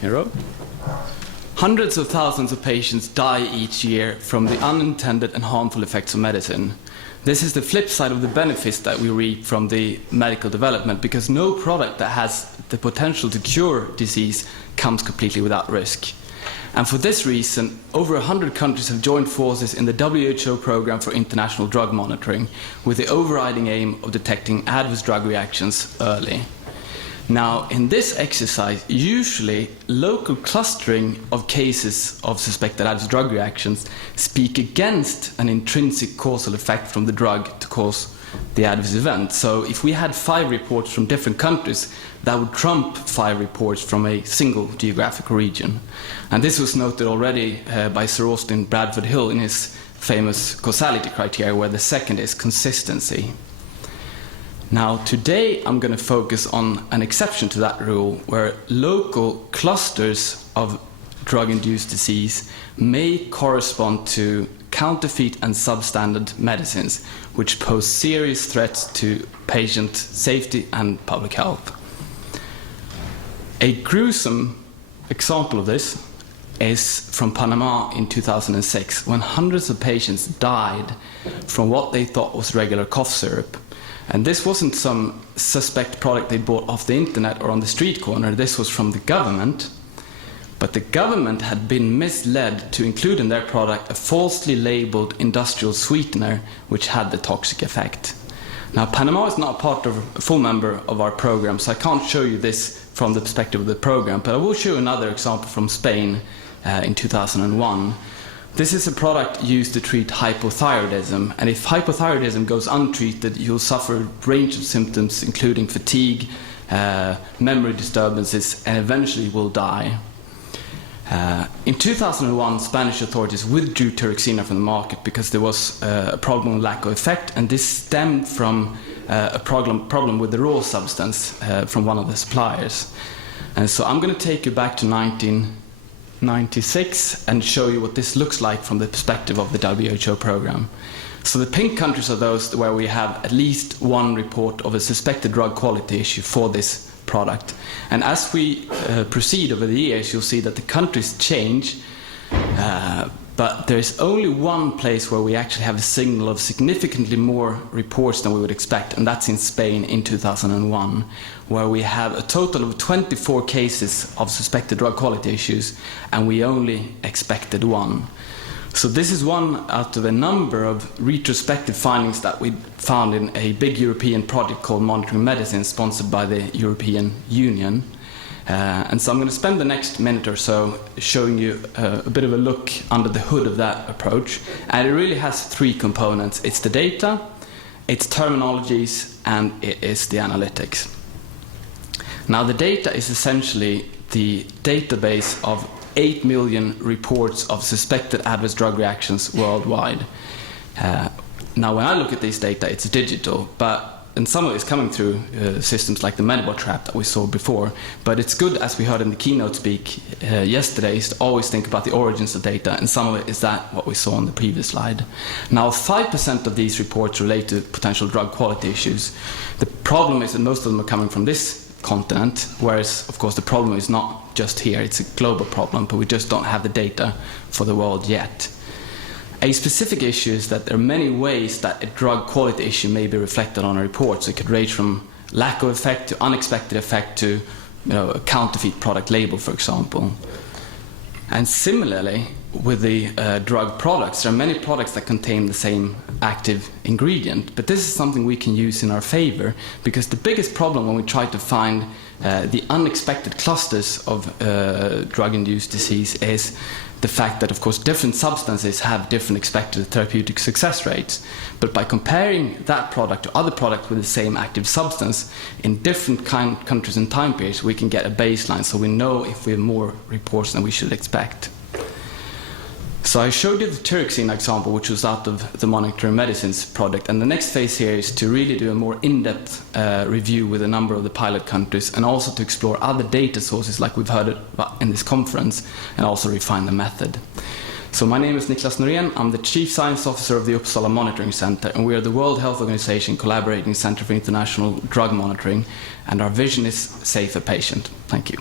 Hero. Hundreds of thousands of patients die each year from the unintended and harmful effects of medicine. This is the flip side of the benefits that we reap from the medical development, because no product that has the potential to cure disease comes completely without risk. And for this reason, over 100 countries have joined forces in the WHO program for international drug monitoring, with the overriding aim of detecting adverse drug reactions early. Now, in this exercise, usually local clustering of cases of suspected adverse drug reactions speak against an intrinsic causal effect from the drug to cause the adverse event. So if we had 5 reports from different countries, that would trump 5 reports from a single geographic region. And this was noted already by Sir Austin Bradford Hill in his famous causality criteria, where the second is consistency. Now, today I'm going to focus on an exception to that rule, where local clusters of drug-induced disease may correspond to counterfeit and substandard medicines, which pose serious threats to patient safety and public health. A gruesome example of this is from Panama in 2006, when hundreds of patients died from what they thought was regular cough syrup. And this wasn't some suspect product they bought off the internet or on the street corner. This was from the government. But the government had been misled to include in their product a falsely labeled industrial sweetener which had the toxic effect. Now, Panama is not a full member of our program, so I can't show you this from the perspective of the program, but I will show you another example from Spain in 2001. This is a product used to treat hypothyroidism, and if hypothyroidism goes untreated, you'll suffer a range of symptoms, including fatigue, memory disturbances, and eventually will die. In 2001, Spanish authorities withdrew Tiraxina from the market because there was a problem with lack of effect, and this stemmed from a problem with the raw substance from one of the suppliers. And so I'm going to take you back to 1996 and show you what this looks like from the perspective of the WHO program. So the pink countries are those where we have at least one report of a suspected drug quality issue for this product. And as we proceed over the years, you'll see that the countries change, but there's only one place where we actually have a signal of significantly more reports than we would expect, and that's in Spain in 2001, where we have a total of 24 cases of suspected drug quality issues, and we only expected 1. So this is one out of a number of retrospective findings that we found in a big European project called Monitoring Medicine, sponsored by the European Union. And so I'm going to spend the next minute or so showing you a bit of a look under the hood of that approach. And it really has 3 components. It's the data, it's terminologies, and it is the analytics. Now, the data is essentially the database of 8 million reports of suspected adverse drug reactions worldwide. Now, when I look at these data, it's digital, and some of it is coming through systems like the Medbot trap that we saw before. But it's good, as we heard in the keynote speak yesterday, is to always think about the origins of data, and some of it is that what we saw on the previous slide. Now, 5% of these reports relate to potential drug quality issues. The problem is that most of them are coming from this continent, whereas, of course, the problem is not just here, it's a global problem, but we just don't have the data for the world yet. A specific issue is that there are many ways that a drug quality issue may be reflected on a report. So it could range from lack of effect to unexpected effect to a counterfeit product label, for example. And similarly, with the drug products, there are many products that contain the same active ingredient, but this is something we can use in our favor, because the biggest problem when we try to find the unexpected clusters of drug-induced disease is the fact that, of course, different substances have different expected therapeutic success rates. But by comparing that product to other products with the same active substance in different countries and time periods, we can get a baseline, so we know if we have more reports than we should expect. So I showed you the Tiraxina example, which was out of the Monitoring Medicines project, and the next phase here is to really do a more in-depth review with a number of the pilot countries, and also to explore other data sources like we've heard about in this conference, and also refine the method. So my name is Niklas Noren. I'm the Chief Science Officer of the Uppsala Monitoring Center, and we are the World Health Organization Collaborating Center for International Drug Monitoring, and our vision is safer patient. Thank you.